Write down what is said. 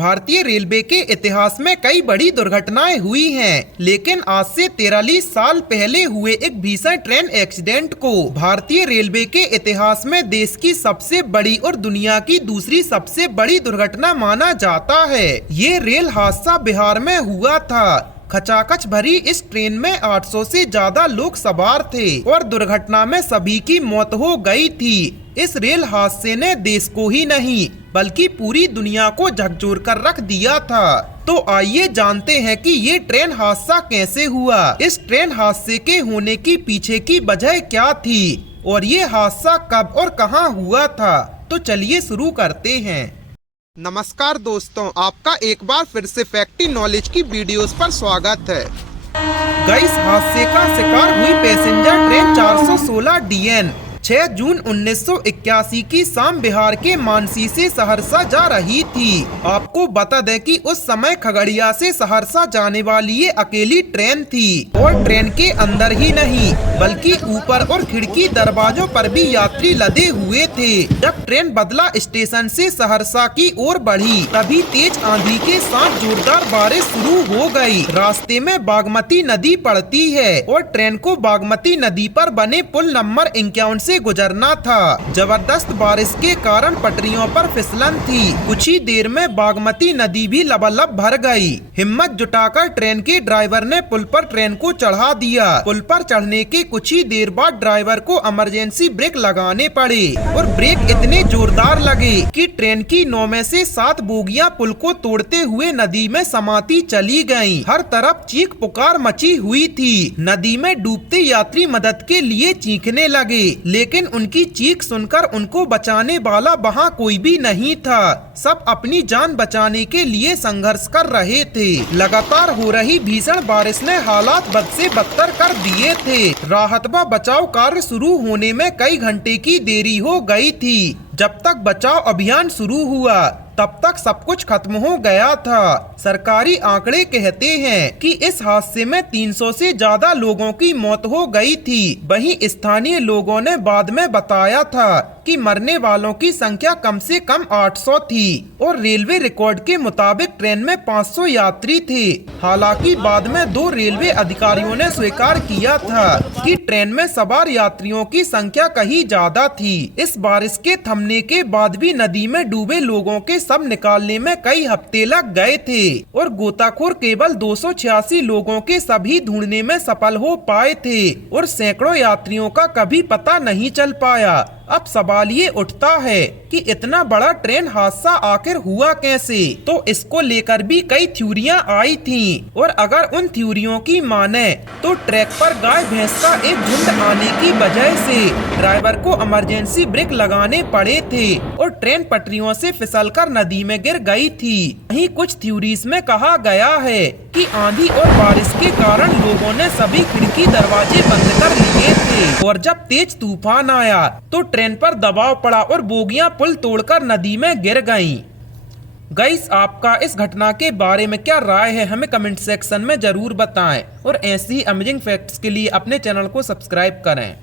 भारतीय रेलवे के इतिहास में कई बड़ी दुर्घटनाएं हुई हैं, लेकिन आज से 43 साल पहले हुए एक भीषण ट्रेन एक्सीडेंट को भारतीय रेलवे के इतिहास में देश की सबसे बड़ी और दुनिया की दूसरी सबसे बड़ी दुर्घटना माना जाता है। ये रेल हादसा बिहार में हुआ था। खचाखच भरी इस ट्रेन में 800 से ज्यादा लोग सवार थे और दुर्घटना में सभी की मौत हो गई थी। इस रेल हादसे ने देश को ही नहीं बल्कि पूरी दुनिया को झकझोर कर रख दिया था। तो आइए जानते हैं कि ये ट्रेन हादसा कैसे हुआ, इस ट्रेन हादसे के होने की पीछे की वजह क्या थी और ये हादसा कब और कहां हुआ था। तो चलिए शुरू करते हैं। नमस्कार दोस्तों, आपका एक बार फिर से फैक्टी नॉलेज की वीडियोस पर स्वागत है। इस हादसे का शिकार हुई पैसेंजर ट्रेन 416 DN 6 जून 1981 की शाम बिहार के मानसी से सहरसा जा रही थी। आपको बता दें कि उस समय खगड़िया से सहरसा जाने वाली ये अकेली ट्रेन थी और ट्रेन के अंदर ही नहीं बल्कि ऊपर और खिड़की दरवाजों पर भी यात्री लदे हुए थे। जब ट्रेन बदला स्टेशन से सहरसा की ओर बढ़ी तभी तेज आंधी के साथ जोरदार बारिश शुरू हो गई। रास्ते में बागमती नदी पड़ती है और ट्रेन को बागमती नदी पर बने पुल नंबर 51 से गुजरना था। जबरदस्त बारिश के कारण पटरियों पर फिसलन थी। कुछ ही देर में बागमती नदी भी लबालब भर गई। हिम्मत जुटाकर ट्रेन के ड्राइवर ने पुल पर ट्रेन को चढ़ा दिया। पुल पर चढ़ने के कुछ ही देर बाद ड्राइवर को इमरजेंसी ब्रेक लगाने पड़े और ब्रेक इतने जोरदार लगे कि ट्रेन की 9 में से 7 बोगियां पुल को तोड़ते हुए नदी में समाती चली गयी। हर तरफ चीख पुकार मची हुई थी। नदी में डूबते यात्री मदद के लिए चीखने लगे, लेकिन उनकी चीख सुनकर उनको बचाने वाला वहाँ कोई भी नहीं था। सब अपनी जान बचाने के लिए संघर्ष कर रहे थे। लगातार हो रही भीषण बारिश ने हालात बद से बदतर कर दिए थे। राहत व बचाव कार्य शुरू होने में कई घंटे की देरी हो गई थी। जब तक बचाव अभियान शुरू हुआ तब तक सब कुछ खत्म हो गया था। सरकारी आंकड़े कहते हैं कि इस हादसे में 300 से ज्यादा लोगों की मौत हो गई थी। वहीं स्थानीय लोगों ने बाद में बताया था कि मरने वालों की संख्या कम से कम 800 थी और रेलवे रिकॉर्ड के मुताबिक ट्रेन में 500 यात्री थे। हालांकि बाद में 2 रेलवे अधिकारियों ने स्वीकार किया था कि ट्रेन में सवार यात्रियों की संख्या कहीं ज्यादा थी। इस बारिश के थमने के बाद भी नदी में डूबे लोगों के सब निकालने में कई हफ्ते लग गए थे और गोताखोर केवल 286 लोगों के सभी ढूंढने में सफल हो पाए थे और सैकड़ों यात्रियों का कभी पता नहीं चल पाया। अब सवाल ये उठता है कि इतना बड़ा ट्रेन हादसा आखिर हुआ कैसे। तो इसको लेकर भी कई थ्योरियां आई थीं और अगर उन थ्योरियों की माने तो ट्रैक पर गाय भैंस का एक झुंड आने की वजह से ड्राइवर को इमरजेंसी ब्रेक लगाने पड़े थे और ट्रेन पटरियों से फिसलकर नदी में गिर गई थी। वहीं कुछ थ्योरीज में कहा गया है कि आंधी और बारिश के कारण लोगों ने सभी खिड़की दरवाजे बंद कर लिए थे और जब तेज तूफान आया तो ट्रेन पर दबाव पड़ा और बोगियां पुल तोड़कर नदी में गिर गईं। गाइस, आपका इस घटना के बारे में क्या राय है, हमें कमेंट सेक्शन में जरूर बताएं और ऐसी ही अमेजिंग फैक्ट्स के लिए अपने चैनल को सब्सक्राइब करें।